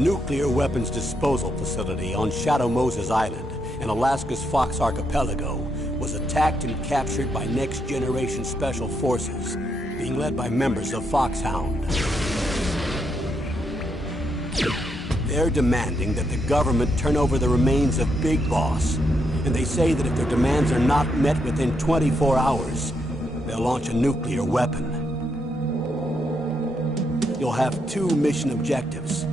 nuclear weapons disposal facility on Shadow Moses Island in Alaska's Fox Archipelago was attacked and captured by next-generation special forces, being led by members of Foxhound. They're demanding that the government turn over the remains of Big Boss, and they say that if their demands are not met within 24 hours, they'll launch a nuclear weapon. You'll have two mission objectives.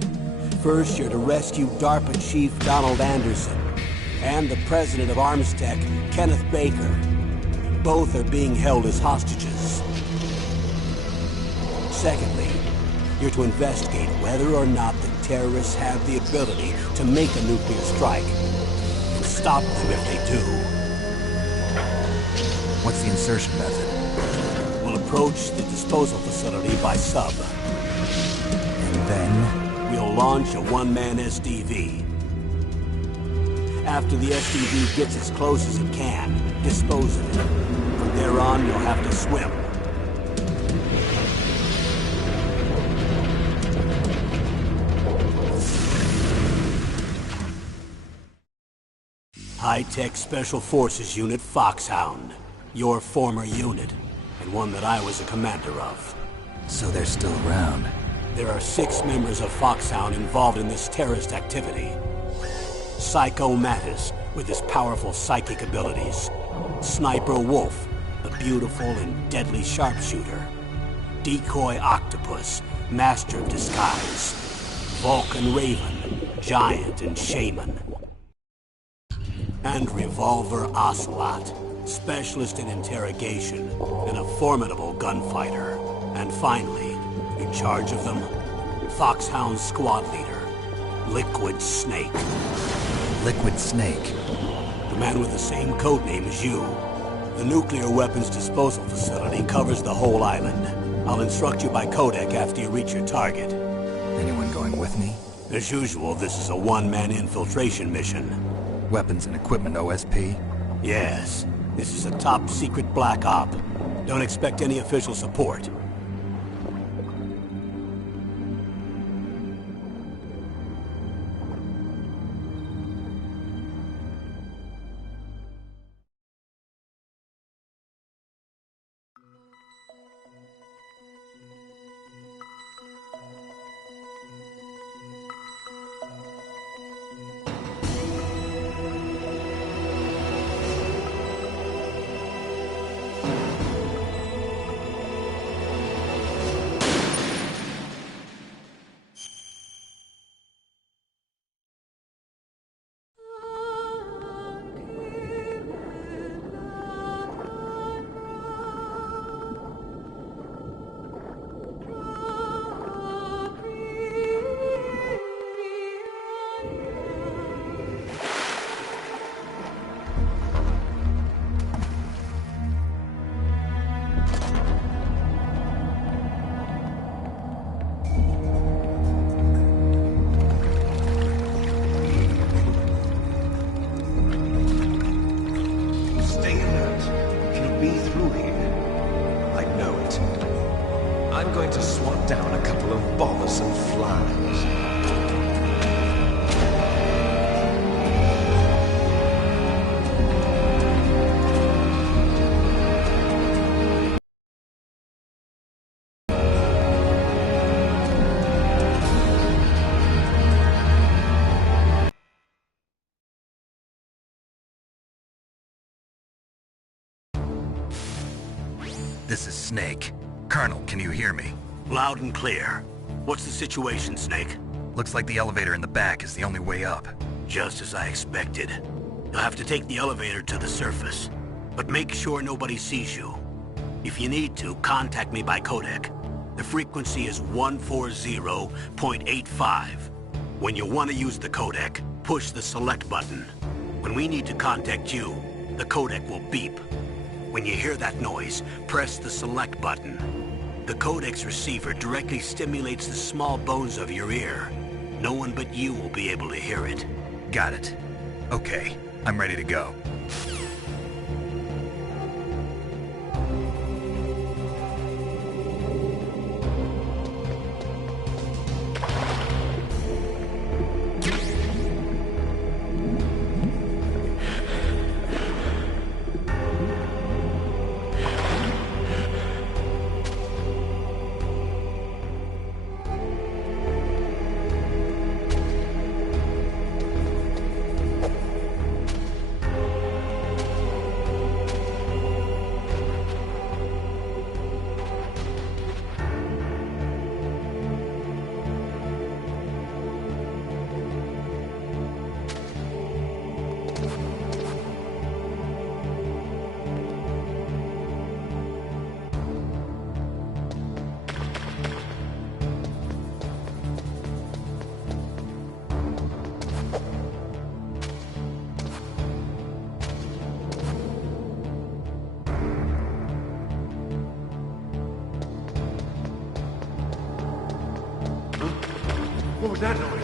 First, you're to rescue DARPA Chief Donald Anderson and the president of Armstech, Kenneth Baker. Both are being held as hostages. Secondly, you're to investigate whether or not the terrorists have the ability to make a nuclear strike and stop them if they do. What's the insertion method? We'll approach the disposal facility by sub. And then? We'll launch a one-man SDV. After the SDV gets as close as it can, dispose of it. From there on, you'll have to swim. High-Tech Special Forces Unit Foxhound. Your former unit, and one that I was a commander of. So they're still around. There are 6 members of Foxhound involved in this terrorist activity. Psycho Mattis, with his powerful psychic abilities. Sniper Wolf, the beautiful and deadly sharpshooter. Decoy Octopus, master of disguise. Vulcan Raven, giant and shaman. And Revolver Ocelot, specialist in interrogation and a formidable gunfighter. And finally, in charge of them, Foxhound's squad leader, Liquid Snake. Liquid Snake? The man with the same codename as you. The nuclear weapons disposal facility covers the whole island. I'll instruct you by codec after you reach your target. Anyone going with me? As usual, this is a one-man infiltration mission. Weapons and equipment OSP? Yes. This is a top-secret black op. Don't expect any official support. This is Snake. Colonel, can you hear me? Loud and clear. What's the situation, Snake? Looks like the elevator in the back is the only way up. Just as I expected. You'll have to take the elevator to the surface. But make sure nobody sees you. If you need to, contact me by codec. The frequency is 140.85. When you want to use the codec, push the select button. When we need to contact you, the codec will beep. When you hear that noise, press the select button. The codec's receiver directly stimulates the small bones of your ear. No one but you will be able to hear it. Got it. Okay, I'm ready to go. was that noise?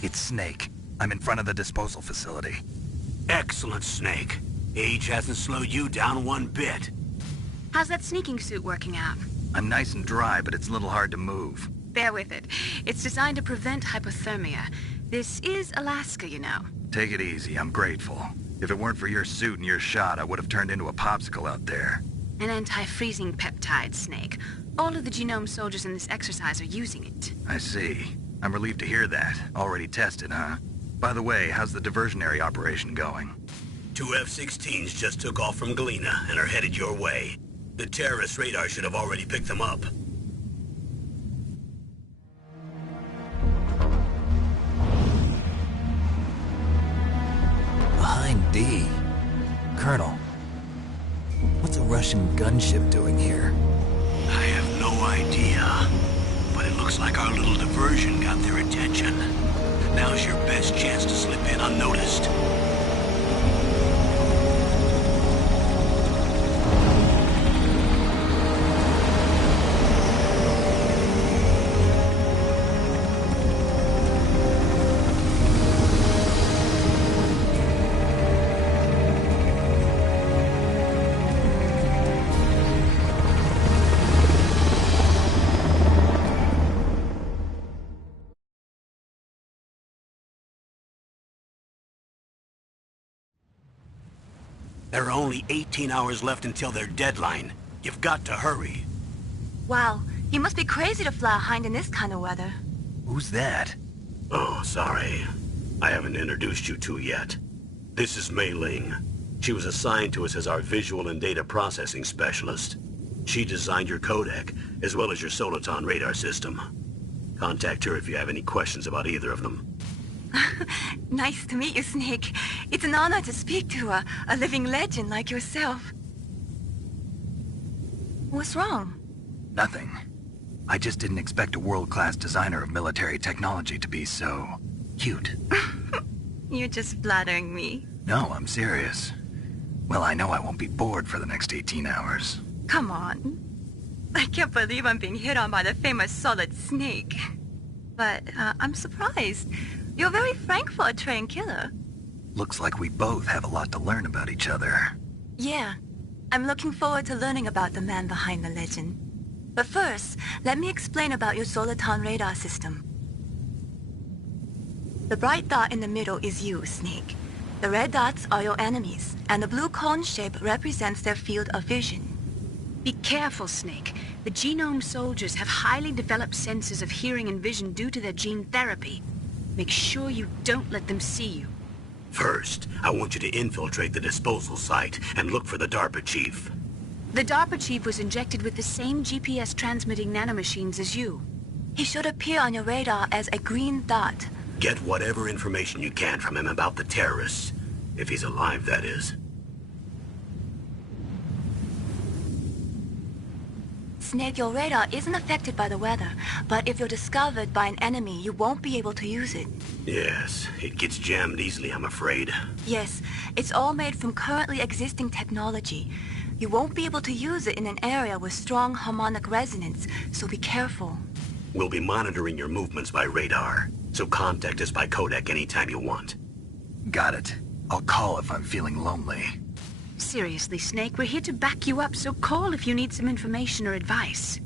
It's Snake. I'm in front of the disposal facility. Excellent, Snake. Age hasn't slowed you down one bit. How's that sneaking suit working out? I'm nice and dry, but it's a little hard to move. Bear with it. It's designed to prevent hypothermia. This is Alaska, you know. Take it easy, I'm grateful. If it weren't for your suit and your shot, I would have turned into a popsicle out there. An anti-freezing peptide, Snake. All of the genome soldiers in this exercise are using it. I see. I'm relieved to hear that. Already tested, huh? By the way, how's the diversionary operation going? 2 F-16s just took off from Galena and are headed your way. The terrorist radar should have already picked them up. Behind D. Colonel, what's a Russian gunship doing here? I have no idea. But it looks like our little diversion got their attention. Now's your best chance to slip in unnoticed. There are only 18 hours left until their deadline. You've got to hurry. Wow, you must be crazy to fly a Hind in this kind of weather. Who's that? Oh, sorry. I haven't introduced you to yet. This is Mei Ling. She was assigned to us as our visual and data processing specialist. She designed your codec, as well as your Soliton radar system. Contact her if you have any questions about either of them. Nice to meet you, Snake. It's an honor to speak to a living legend like yourself. What's wrong? Nothing. I just didn't expect a world-class designer of military technology to be so... cute. You're just flattering me. No, I'm serious. Well, I know I won't be bored for the next 18 hours. Come on. I can't believe I'm being hit on by the famous Solid Snake. But I'm surprised. You're very frank for a trained killer. Looks like we both have a lot to learn about each other. Yeah. I'm looking forward to learning about the man behind the legend. But first, let me explain about your Soliton radar system. The bright dot in the middle is you, Snake. The red dots are your enemies, and the blue cone shape represents their field of vision. Be careful, Snake. The genome soldiers have highly developed senses of hearing and vision due to their gene therapy. Make sure you don't let them see you. First, I want you to infiltrate the disposal site and look for the DARPA chief. The DARPA chief was injected with the same GPS transmitting nanomachines as you. He should appear on your radar as a green dot. Get whatever information you can from him about the terrorists. If he's alive, that is. Snake, your radar isn't affected by the weather, but if you're discovered by an enemy, you won't be able to use it. Yes, it gets jammed easily, I'm afraid. Yes, it's all made from currently existing technology. You won't be able to use it in an area with strong harmonic resonance, so be careful. We'll be monitoring your movements by radar, so contact us by codec anytime you want. Got it. I'll call if I'm feeling lonely. Seriously, Snake, we're here to back you up, so call if you need some information or advice.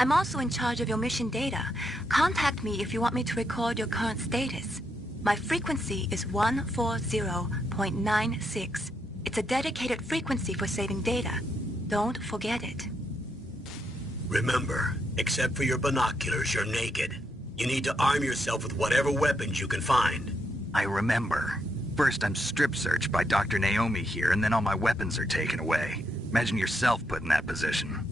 I'm also in charge of your mission data. Contact me if you want me to record your current status. My frequency is 140.96. It's a dedicated frequency for saving data. Don't forget it. Remember, except for your binoculars, you're naked. You need to arm yourself with whatever weapons you can find. I remember. First, I'm strip searched by Dr. Naomi here, and then all my weapons are taken away. Imagine yourself put in that position.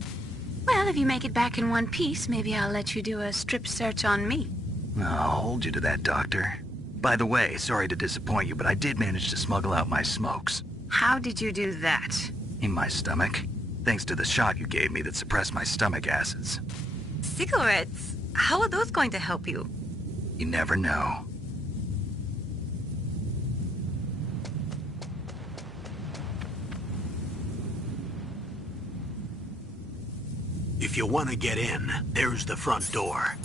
Well, if you make it back in one piece, maybe I'll let you do a strip search on me. I'll hold you to that, Doctor. By the way, sorry to disappoint you, but I did manage to smuggle out my smokes. How did you do that? In my stomach. Thanks to the shot you gave me that suppressed my stomach acids. Cigarettes? How are those going to help you? You never know. If you want to get in, there's the front door.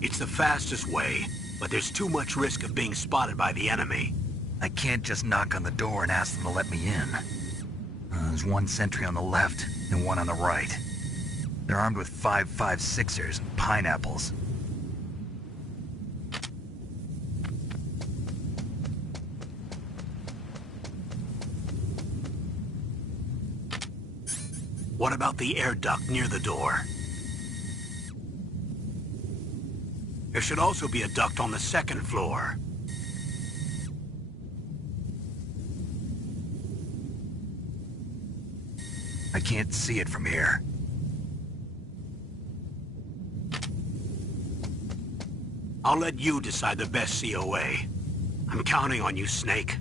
It's the fastest way, but there's too much risk of being spotted by the enemy. I can't just knock on the door and ask them to let me in. There's one sentry on the left and one on the right. They're armed with 5.56ers and pineapples. What about the air duct near the door? There should also be a duct on the second floor. I can't see it from here. I'll let you decide the best COA. I'm counting on you, Snake.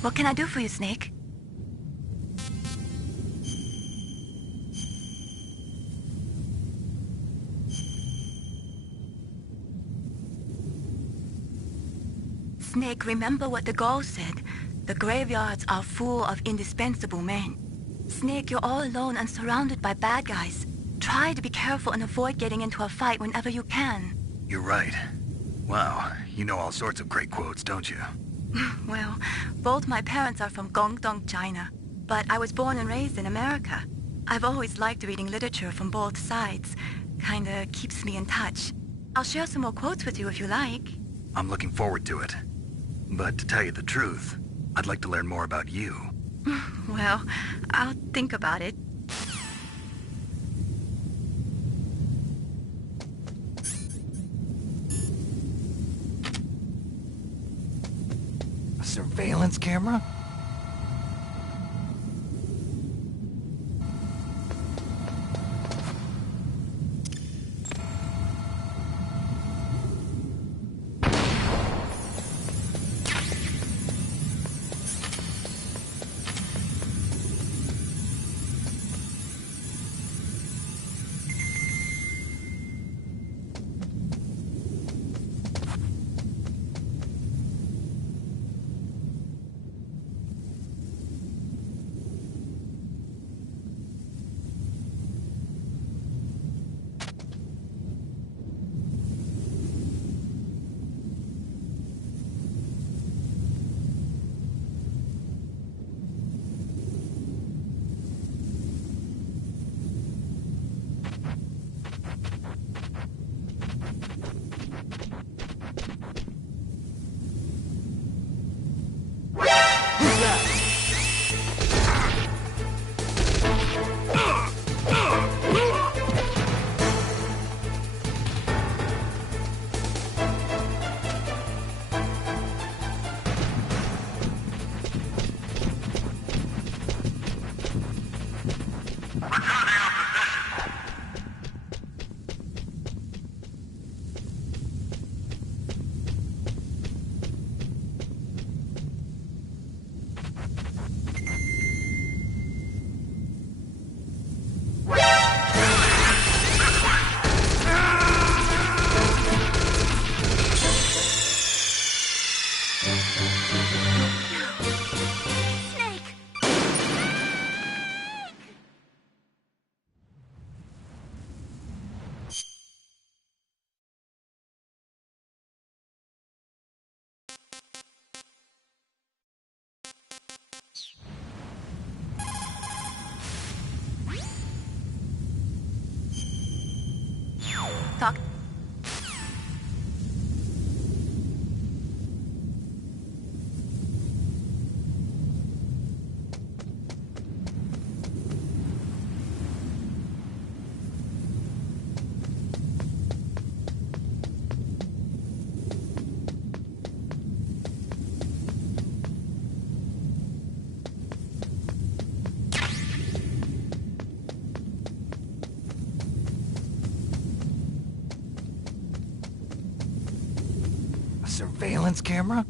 What can I do for you, Snake? Snake, remember what the Gaul said. The graveyards are full of indispensable men. Snake, you're all alone and surrounded by bad guys. Try to be careful and avoid getting into a fight whenever you can. You're right. Wow, you know all sorts of great quotes, don't you? Well, both my parents are from Guangdong, China, but I was born and raised in America. I've always liked reading literature from both sides. Kinda keeps me in touch. I'll share some more quotes with you if you like. I'm looking forward to it. But to tell you the truth, I'd like to learn more about you. Well, I'll think about it. A surveillance camera? Snake! Talk. A surveillance camera?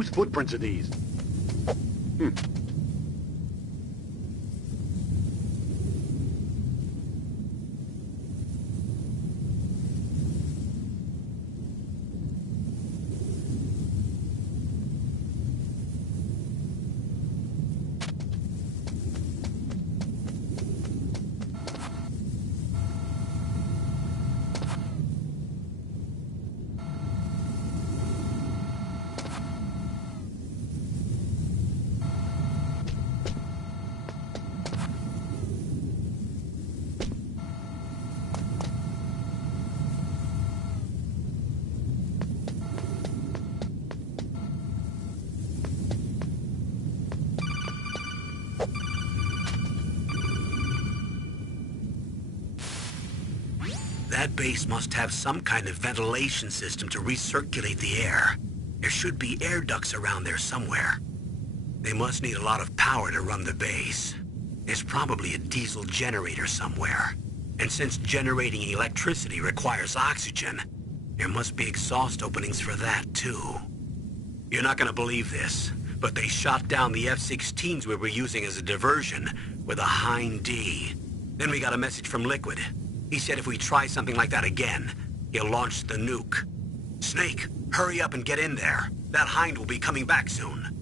Whose footprints are these? That base must have some kind of ventilation system to recirculate the air. There should be air ducts around there somewhere. They must need a lot of power to run the base. There's probably a diesel generator somewhere. And since generating electricity requires oxygen, there must be exhaust openings for that too. You're not gonna believe this, but they shot down the F-16s we were using as a diversion with a Hind D. Then we got a message from Liquid. He said if we try something like that again, he'll launch the nuke. Snake, hurry up and get in there. That Hind will be coming back soon.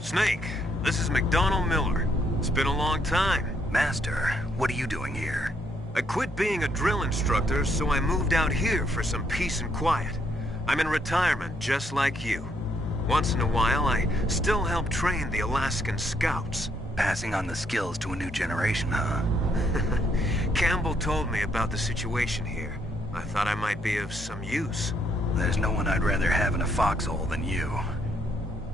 Snake, this is McDonald Miller. It's been a long time. Master, what are you doing here? I quit being a drill instructor, so I moved out here for some peace and quiet. I'm in retirement, just like you. Once in a while, I still help train the Alaskan Scouts. Passing on the skills to a new generation, huh? Campbell told me about the situation here. I thought I might be of some use. There's no one I'd rather have in a foxhole than you.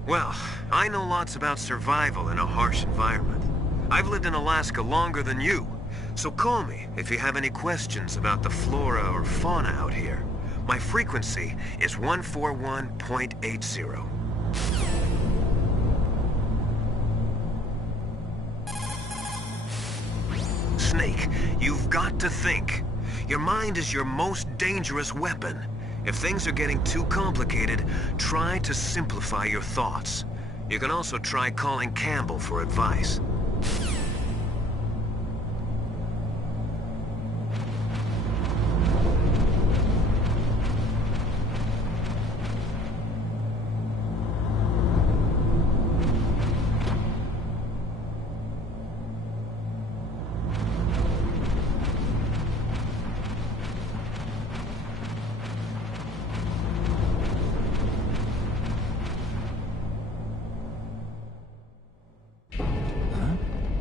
Well, I know lots about survival in a harsh environment. I've lived in Alaska longer than you, so call me if you have any questions about the flora or fauna out here. My frequency is 141.80. Snake, you've got to think. Your mind is your most dangerous weapon. If things are getting too complicated, try to simplify your thoughts. You can also try calling Campbell for advice.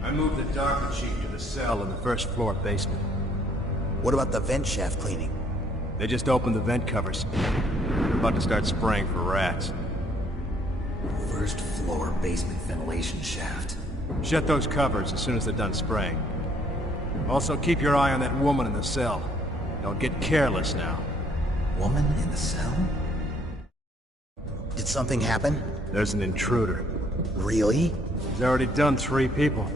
I moved the Darker Chief to the cell in the first floor basement. What about the vent shaft cleaning? They just opened the vent covers. They're about to start spraying for rats. First floor basement ventilation shaft. Shut those covers as soon as they're done spraying. Also, keep your eye on that woman in the cell. Don't get careless now. Woman in the cell? Did something happen? There's an intruder. Really? He's already done 3 people.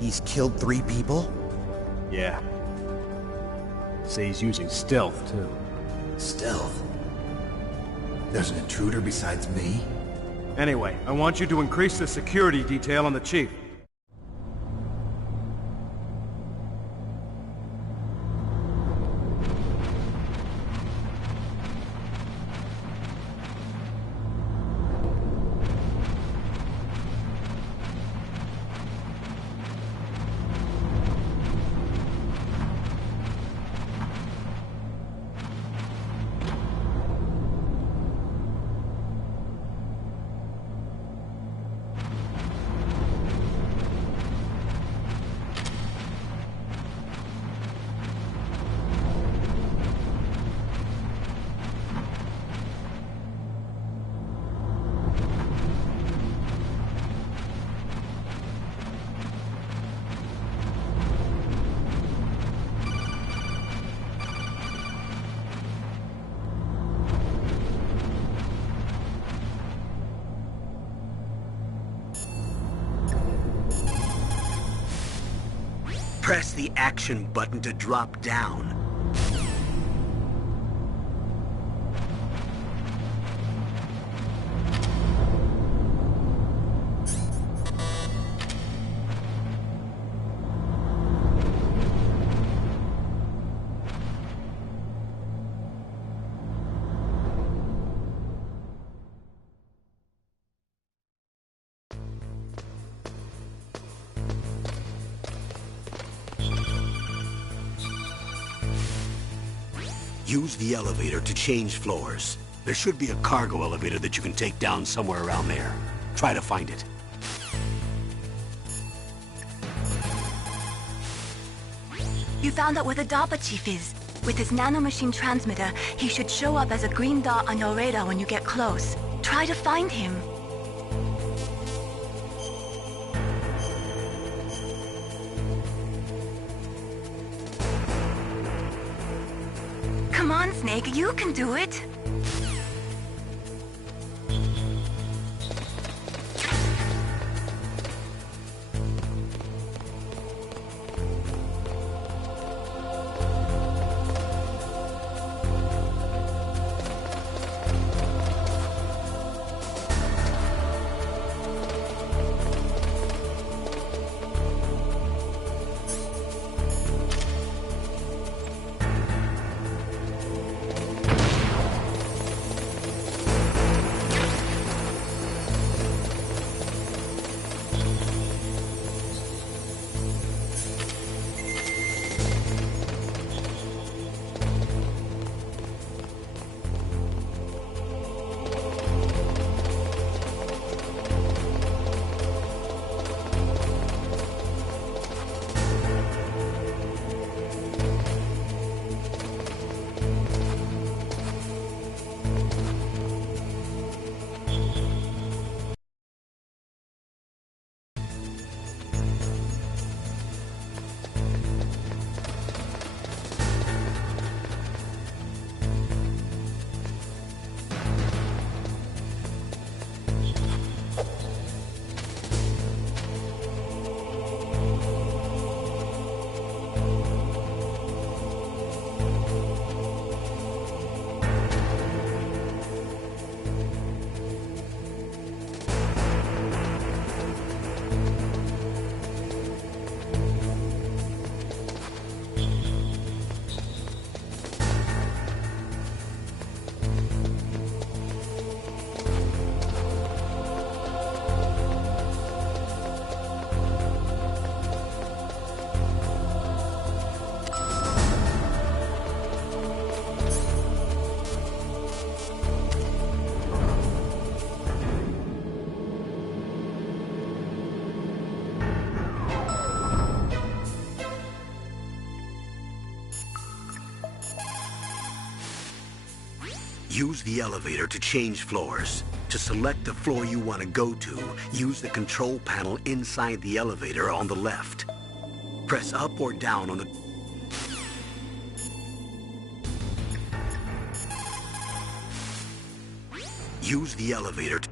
He's killed 3 people? Yeah. Say he's using stealth, too. Stealth? There's an intruder besides me? Anyway, I want you to increase the security detail on the Chief. Press the action button to drop down. Use the elevator to change floors. There should be a cargo elevator that you can take down somewhere around there. Try to find it. You found out where the DARPA chief is. With his nanomachine transmitter, he should show up as a green dot on your radar when you get close. Try to find him. Come on, Snake, you can do it! Use the elevator to change floors. To select the floor you want to go to, use the control panel inside the elevator on the left. Press up or down on the... Use the elevator to...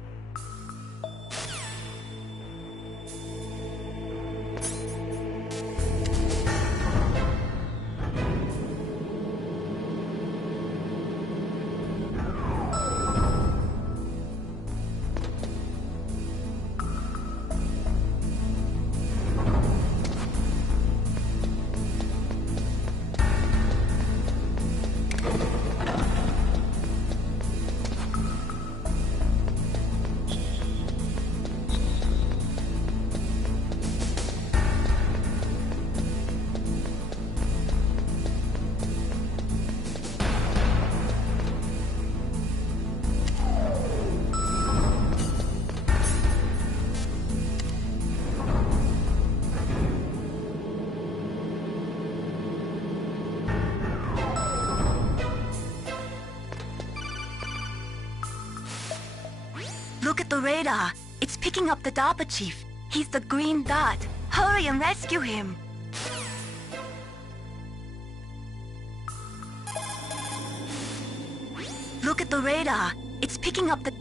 Look at the radar. It's picking up the DARPA chief. He's the green dot. Hurry and rescue him. Look at the radar. It's picking up the...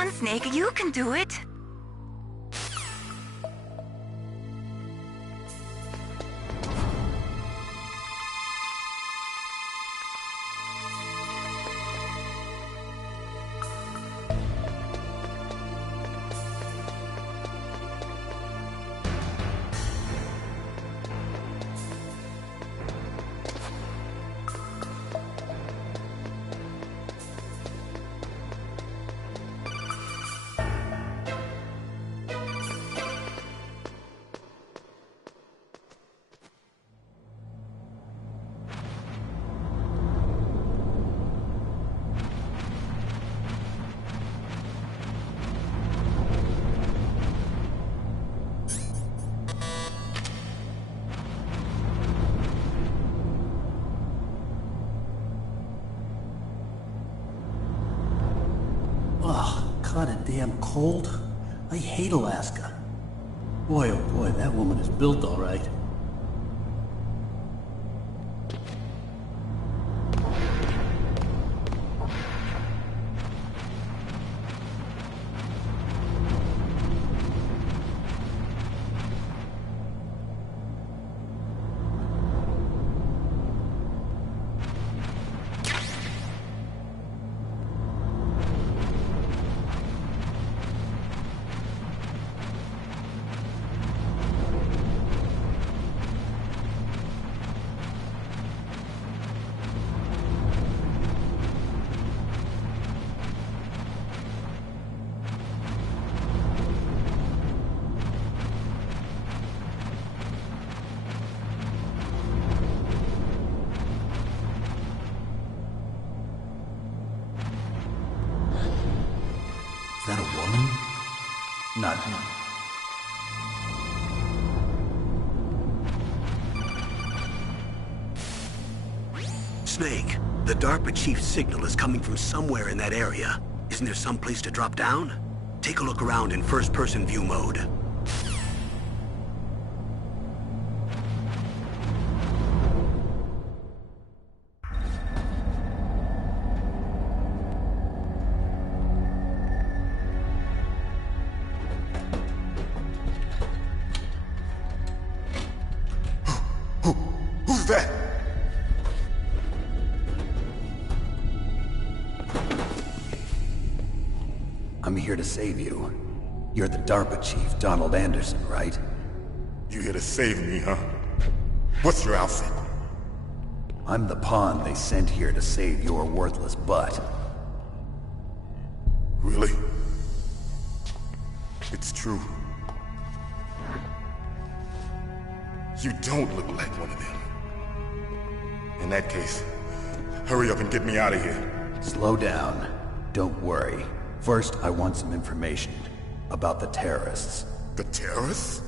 on, Snake, you can do it. Kinda damn cold. I hate Alaska. Boy, oh boy, that woman is built all right. Is that a woman? Not. Snake, the DARPA chief's signal is coming from somewhere in that area. Isn't there some place to drop down? Take a look around in first-person view mode. Who's that? I'm here to save you. You're the DARPA chief, Donald Anderson, right? You here to save me, huh? What's your outfit? I'm the pawn they sent here to save your worthless butt. Really? It's true. You don't look like one of them. In that case, hurry up and get me out of here. Slow down. Don't worry. First, I want some information about the terrorists. The terrorists?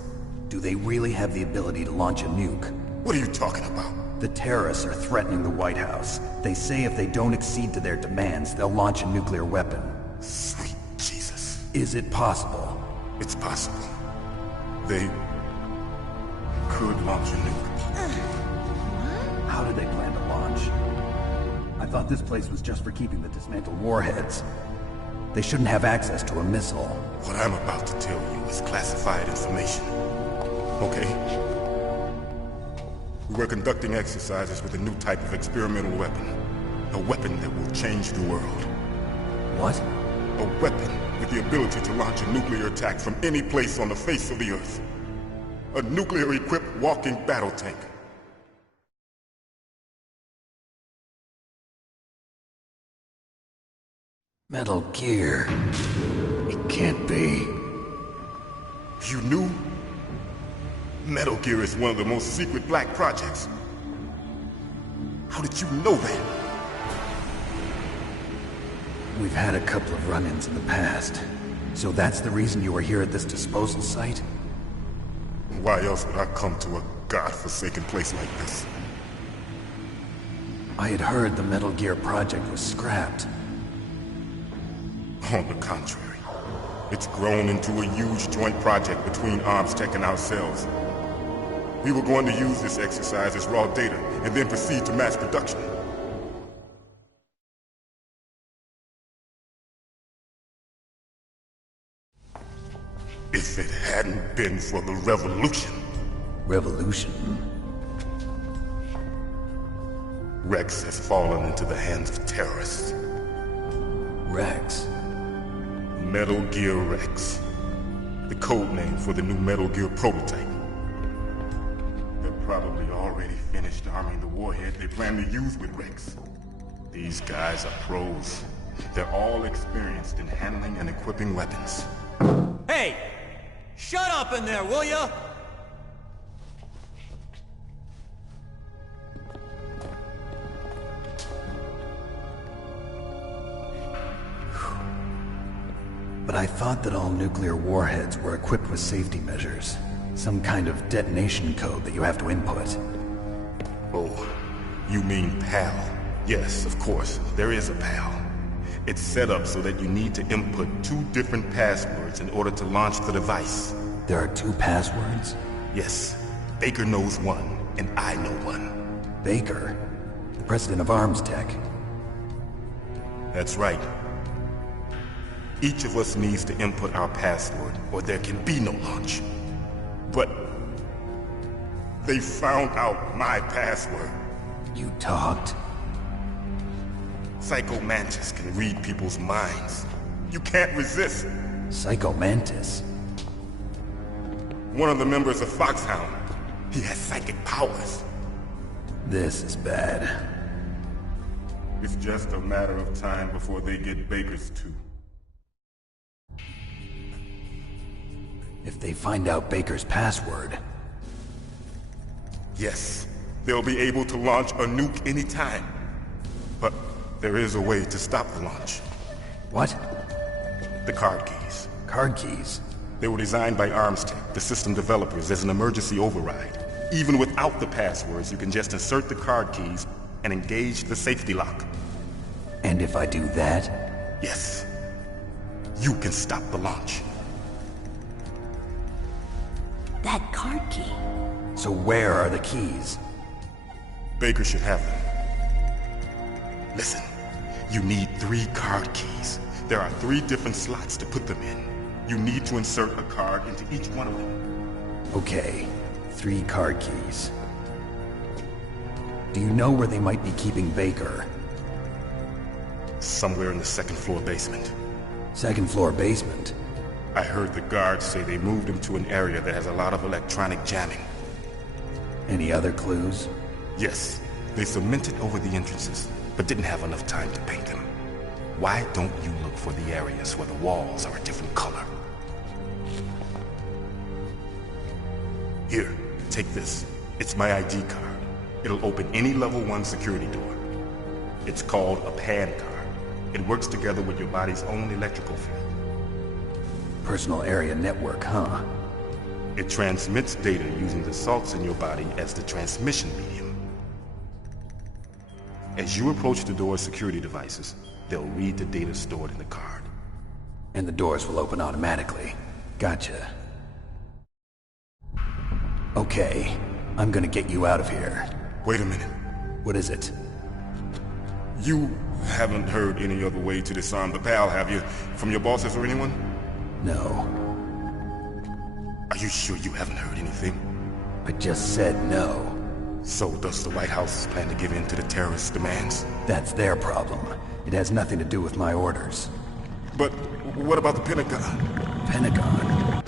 Do they really have the ability to launch a nuke? What are you talking about? The terrorists are threatening the White House. They say if they don't accede to their demands, they'll launch a nuclear weapon. Sweet Jesus. Is it possible? It's possible. They could launch a nuke. How do they plan to launch? I thought this place was just for keeping the dismantled warheads. They shouldn't have access to a missile. What I'm about to tell you is classified information. Okay? We were conducting exercises with a new type of experimental weapon. A weapon that will change the world. What? A weapon with the ability to launch a nuclear attack from any place on the face of the Earth. A nuclear-equipped walking battle tank. Metal Gear. It can't be. You knew? Metal Gear is one of the most secret black projects. How did you know that? We've had a couple of run-ins in the past. So that's the reason you were here at this disposal site? Why else would I come to a godforsaken place like this? I had heard the Metal Gear project was scrapped. On the contrary, it's grown into a huge joint project between ArmsTech and ourselves. We were going to use this exercise as raw data and then proceed to mass production. If it hadn't been for the revolution. Revolution? Rex has fallen into the hands of terrorists. Rex? Metal Gear Rex. The code name for the new Metal Gear prototype. They're probably already finished arming the warhead they plan to use with Rex. These guys are pros. They're all experienced in handling and equipping weapons. Hey! Shut up in there, will ya? But I thought that all nuclear warheads were equipped with safety measures. Some kind of detonation code that you have to input. Oh, you mean PAL? Yes, of course, there is a PAL. It's set up so that you need to input 2 different passwords in order to launch the device. There are 2 passwords? Yes. Baker knows one, and I know one. Baker? The president of Arms Tech? That's right. Each of us needs to input our password, or there can be no launch. But they found out my password. You talked? Psycho Mantis can read people's minds. You can't resist. Psycho Mantis? One of the members of Foxhound. He has psychic powers. This is bad. It's just a matter of time before they get Baker's too. If they find out Baker's password... Yes, they'll be able to launch a nuke anytime. But there is a way to stop the launch. What? The card keys. Card keys? They were designed by Arms Tech, the system developers, as an emergency override. Even without the passwords, you can just insert the card keys and engage the safety lock. And if I do that? Yes. You can stop the launch. That card key. So where are the keys? Baker should have them. Listen, you need 3 card keys. There are 3 different slots to put them in. You need to insert a card into each one of them. Okay, 3 card keys. Do you know where they might be keeping Baker? Somewhere in the 2nd floor basement. 2nd floor basement? I heard the guards say they moved him to an area that has a lot of electronic jamming. Any other clues? Yes. They cemented over the entrances, but didn't have enough time to paint them. Why don't you look for the areas where the walls are a different color? Here, take this. It's my ID card. It'll open any level 1 security door. It's called a PAN card. It works together with your body's own electrical field. Personal area network, huh? It transmits data using the salts in your body as the transmission medium. As you approach the door's security devices, they'll read the data stored in the card. And the doors will open automatically. Gotcha. Okay, I'm gonna get you out of here. Wait a minute. What is it? You haven't heard any other way to disarm the PAL, have you? From your bosses or anyone? No. Are you sure you haven't heard anything? I just said no. So does the White House plan to give in to the terrorists' demands? That's their problem. It has nothing to do with my orders. But what about the Pentagon? Pentagon?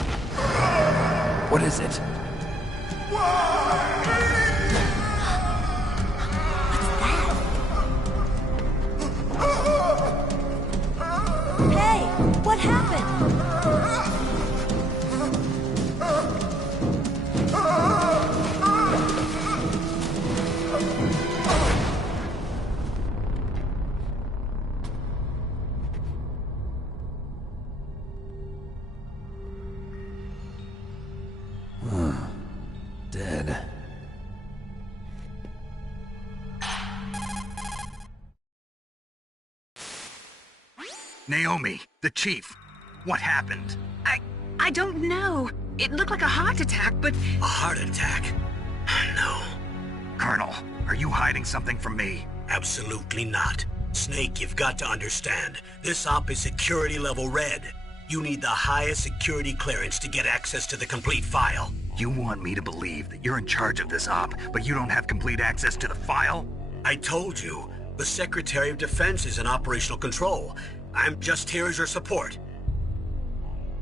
What is it? Hey, what happened? Dead. Naomi, the chief. What happened? I don't know. It looked like a heart attack, but... A heart attack? No. Colonel, are you hiding something from me? Absolutely not. Snake, you've got to understand. This op is security level red. You need the highest security clearance to get access to the complete file. You want me to believe that you're in charge of this op, but you don't have complete access to the file? I told you, the Secretary of Defense is in operational control. I'm just here as your support.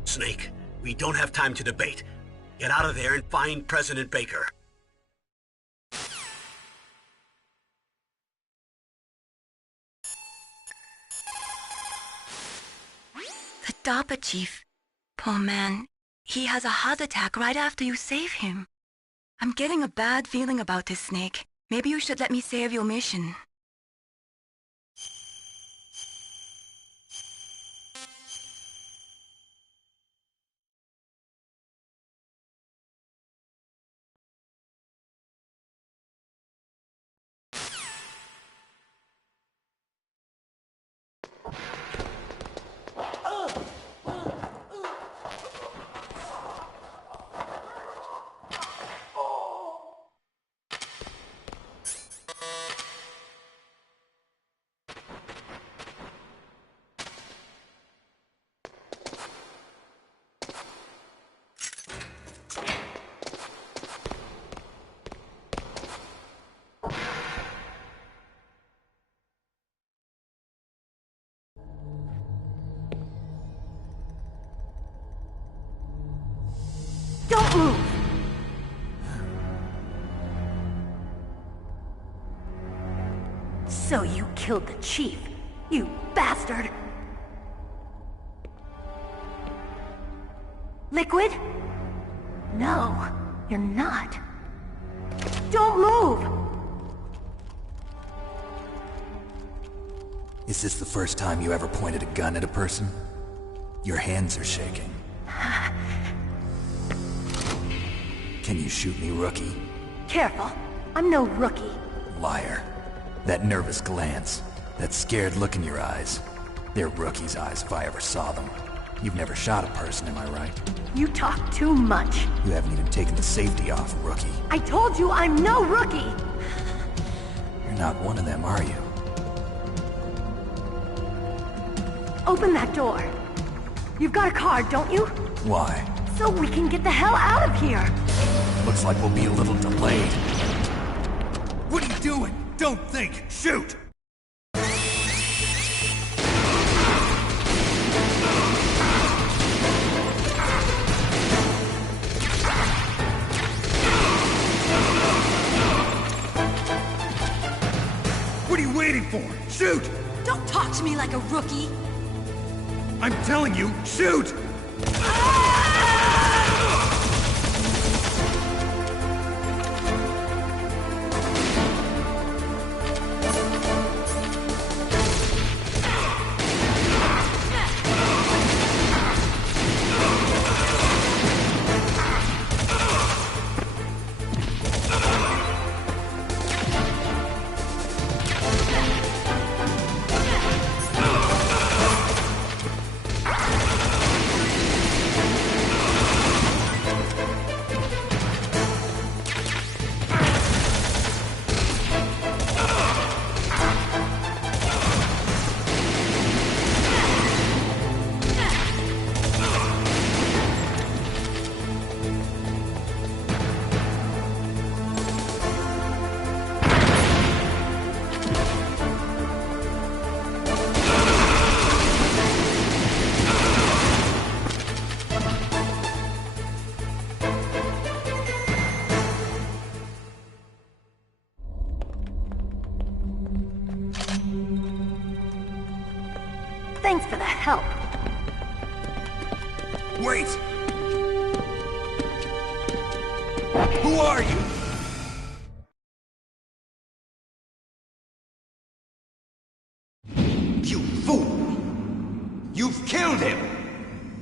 Snake, we don't have time to debate. Get out of there and find President Baker. The DARPA chief. Poor man. He has a heart attack right after you save him. I'm getting a bad feeling about this, Snake. Maybe you should let me save your mission. Don't move! So you killed the chief, you bastard! Liquid? No, you're not. Don't move! Is this the first time you ever pointed a gun at a person? Your hands are shaking. Can you shoot me, rookie? Careful, I'm no rookie. Liar. That nervous glance, that scared look in your eyes. They're rookie's eyes if I ever saw them. You've never shot a person, am I right? You talk too much. You haven't even taken the safety off, rookie. I told you I'm no rookie! You're not one of them, are you? Open that door. You've got a card, don't you? Why? So we can get the hell out of here! Looks like we'll be a little delayed. What are you doing? Don't think! Shoot! What are you waiting for? Shoot! Don't talk to me like a rookie! I'm telling you, shoot! Thanks for the help. Wait! Who are you? You fool! You've killed him!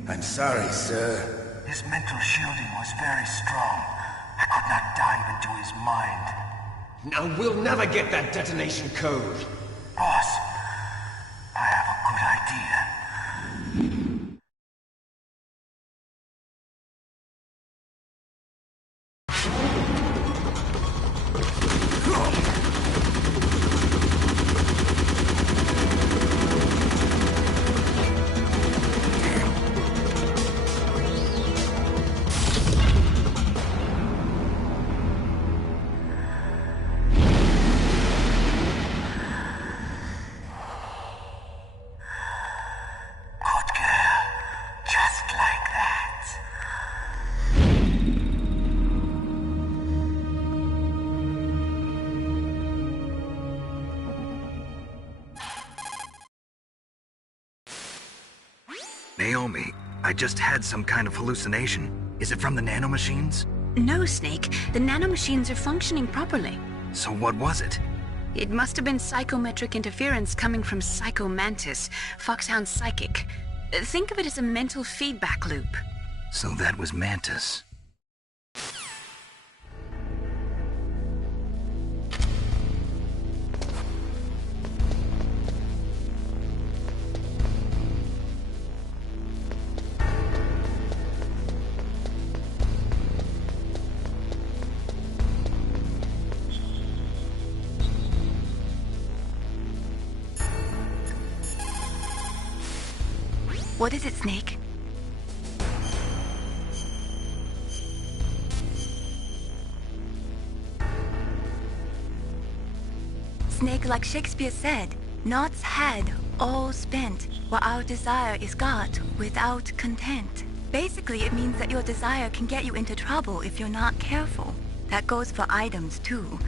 I'm sorry, sir. His mental shielding was very strong. I could not dive into his mind. Now we'll never get that detonation code. Boss, I have a good idea. Naomi, I just had some kind of hallucination. Is it from the nanomachines? No, Snake. The nanomachines are functioning properly. So what was it? It must have been psychometric interference coming from Psycho Mantis, Foxhound's psychic. Think of it as a mental feedback loop. So that was Mantis. What is it, Snake? Snake, like Shakespeare said, naught's had, all spent, while our desire is got without content. Basically, it means that your desire can get you into trouble if you're not careful. That goes for items, too.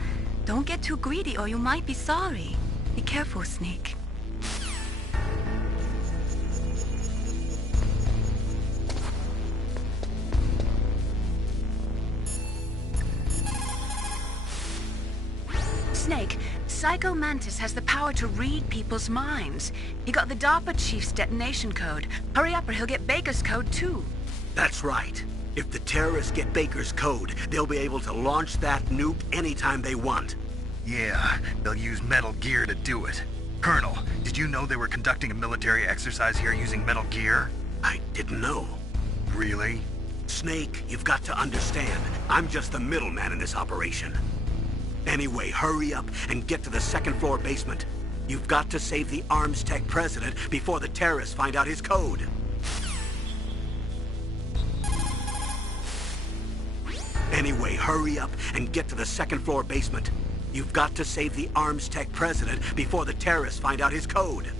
Don't get too greedy or you might be sorry. Be careful, Snake. Snake, Psycho Mantis has the power to read people's minds. He got the DARPA chief's detonation code. Hurry up or he'll get Baker's code too. That's right. If the terrorists get Baker's code, they'll be able to launch that nuke anytime they want. Yeah, they'll use Metal Gear to do it. Colonel, did you know they were conducting a military exercise here using Metal Gear? I didn't know. Really? Snake, you've got to understand. I'm just the middleman in this operation. Anyway, hurry up and get to the second floor basement. You've got to save the ArmsTech president before the terrorists find out his code. Anyway, hurry up and get to the second floor basement. You've got to save the ArmsTech president before the terrorists find out his code.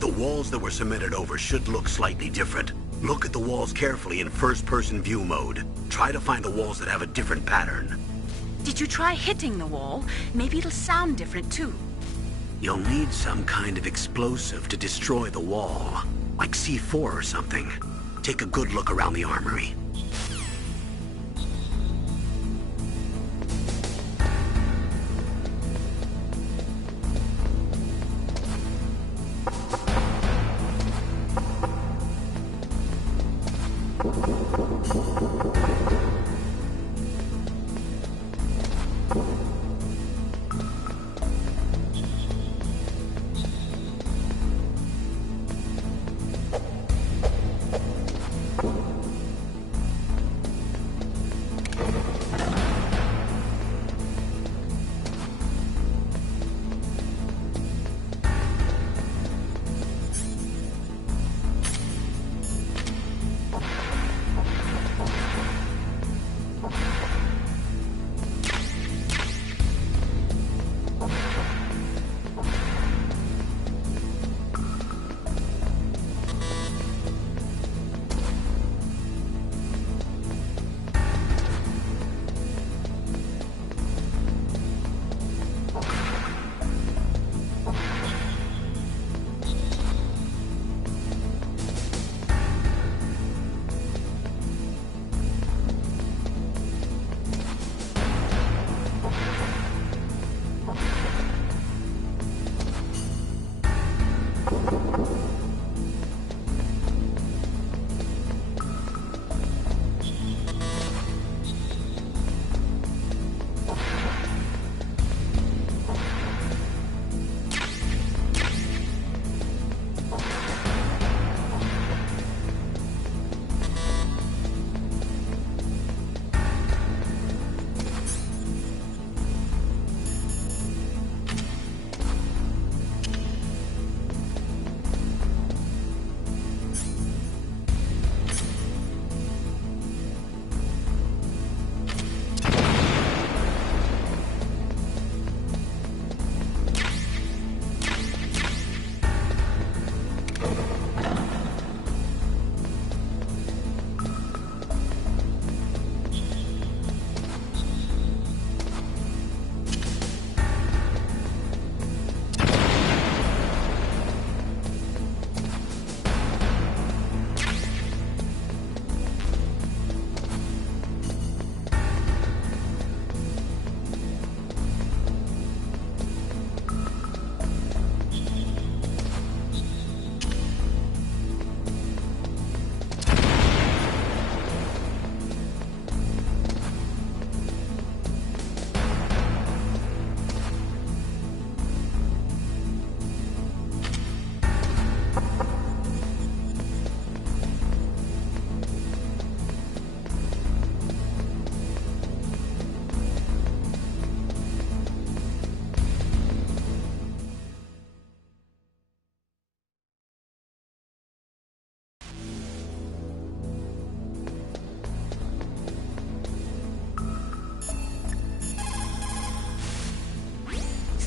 The walls that were cemented over should look slightly different. Look at the walls carefully in first-person view mode. Try to find the walls that have a different pattern. Did you try hitting the wall? Maybe it'll sound different too. You'll need some kind of explosive to destroy the wall, like C4 or something. Take a good look around the armory.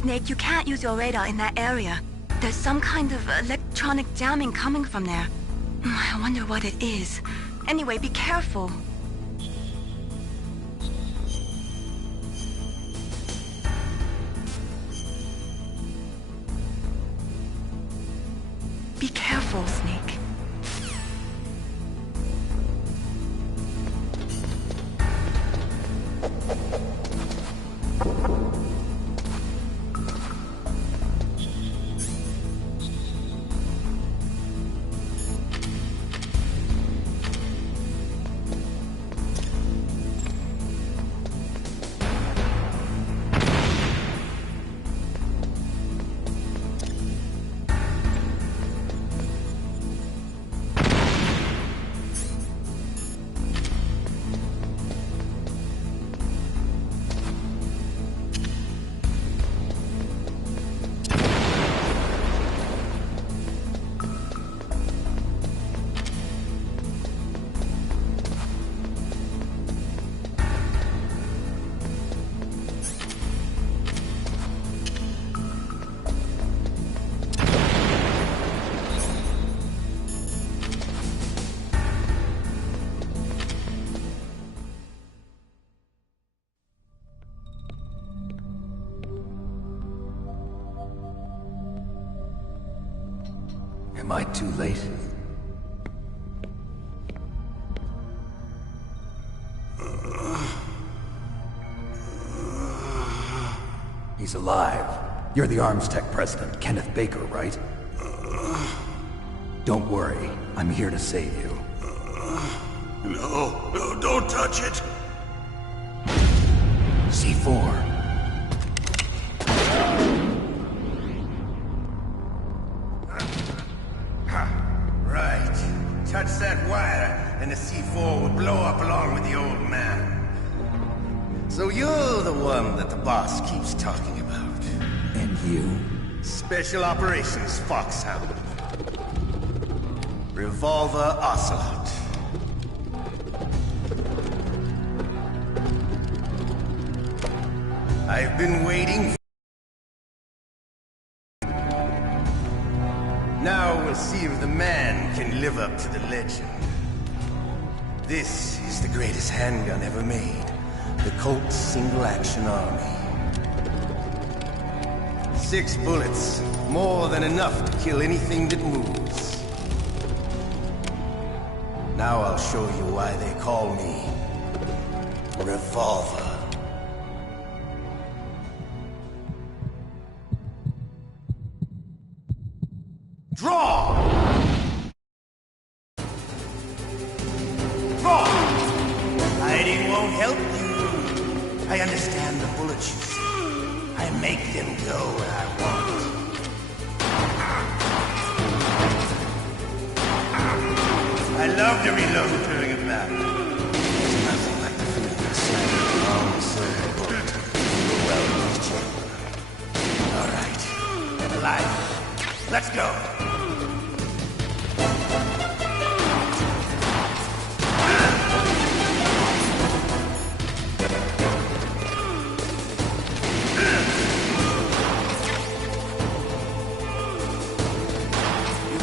Snake, you can't use your radar in that area. There's some kind of electronic jamming coming from there. I wonder what it is. Anyway, be careful. Be careful, Snake. Am I too late? He's alive. You're the Arms Tech president, Kenneth Baker, right? Don't worry. I'm here to save you. No, don't touch it! C4. Right. Touch that wire, and the C4 will blow up along with the old man. So you're the one that the boss keeps talking about. And you? Special Operations Foxhound. Revolver Ocelot. I've been waiting. Now we'll see if the man can live up to the legend. This is the greatest handgun ever made. The Colt Single Action Army. 6 bullets, more than enough to kill anything that moves. Now I'll show you why they call me Revolver. Draw! Draw! Hiding won't help you. I understand the bullets you see. I make them go where I want. I love to reload during a battle. There's nothing like the feeling of seeing a long sword well-used chamber. All right. Alive. Let's go.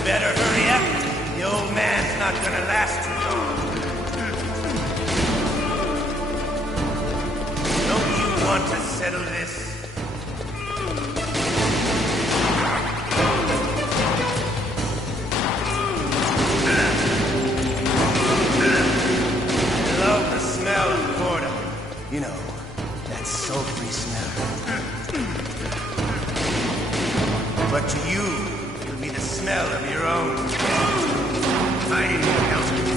Better hurry up. The old man's not gonna last too long. Don't you want to settle this? I love the smell of boredom. You know, that sultry smell. But to you, the smell of your own. I need more help.